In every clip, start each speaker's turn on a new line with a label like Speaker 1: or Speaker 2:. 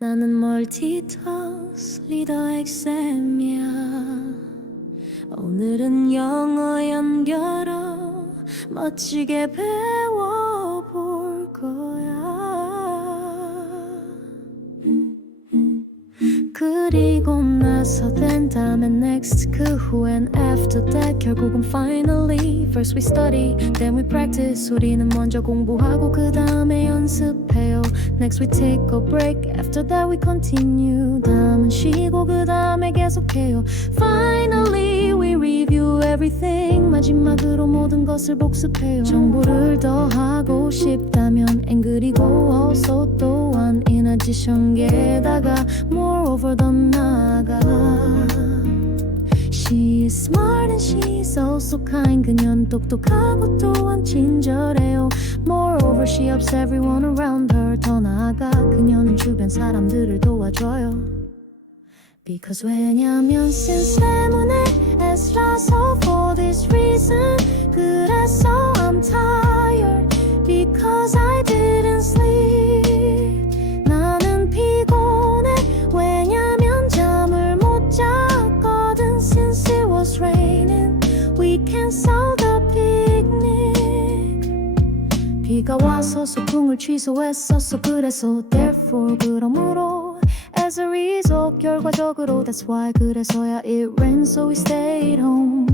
Speaker 1: 나는 멀티타스 리더 엑셈이야. 오늘은 영어 연결어 멋지게 배워볼 그리고 나서 된 다음엔 next 그 후엔 after that 결국은 finally first we study then we practice 우리는 먼저 공부하고 그 다음에 연습해요 next we take a break after that we continue 다음은 쉬고 그 다음에 계속해요 finally we review everything 마지막으로 모든 것을 복습해요 정보를 더 하고 싶다면 and 그리고 also 또한 in addition 게다가 moreover 더 나아가 She is smart and she's also kind 그녀는 똑똑하고 또한 친절해요 Moreover she helps everyone around her 더 나아가 그녀는 주변 사람들을 도와줘요 Because 왜냐면 since 때문에 S라서 for this reason 그래서 I'm tired 와서 소풍을 취소했었어 그래서 therefore 그러므로 As a result 결과적으로 that's why 그래서야 it rained so we stayed home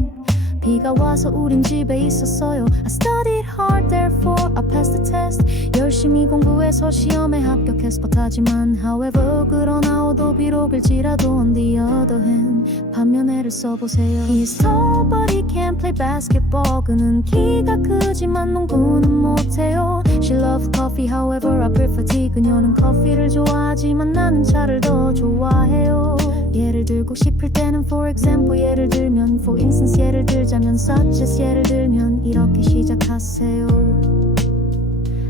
Speaker 1: 비가 와서 우린 집에 있었어요 I studied hard therefore I passed the test 열심히 공부해서 시험에 합격했어 하지만 however 그러나오도 비록 일지라도 on the other hand 반면 애를 써보세요 He's tall but he can't play basketball 그는 키가 크지만 농구는 못해요 She loves coffee however I prefer tea 그녀는 커피를 좋아하지만 나는 차를 더 좋아해요 예를 들고 싶을 때는 for example 예를 들면 for instance 예를 들자면 such as 예를 들면 이렇게 시작하세요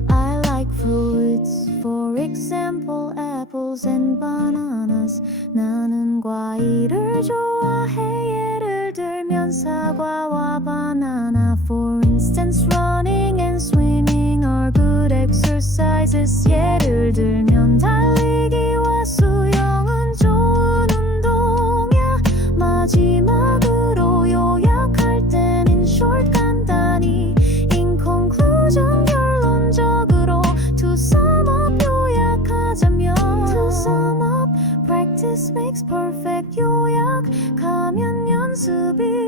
Speaker 1: I like fruits for example apples and bananas 나는 과일을 좋아해 예를 들면 사과와 바나나 for instance running and swimming good exercises 예를 들면 달리기와 수영은 좋은 운동이야 마지막으로 요약할 땐 in short 간단히 in conclusion 결론적으로 to sum up 요약하자면 to sum up practice makes perfect 요약하면 연습이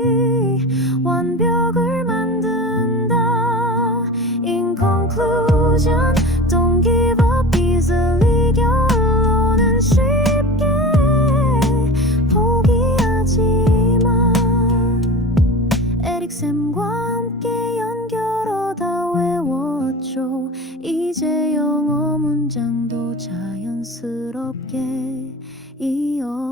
Speaker 1: 이제 영어 문장도 자연스럽게 이어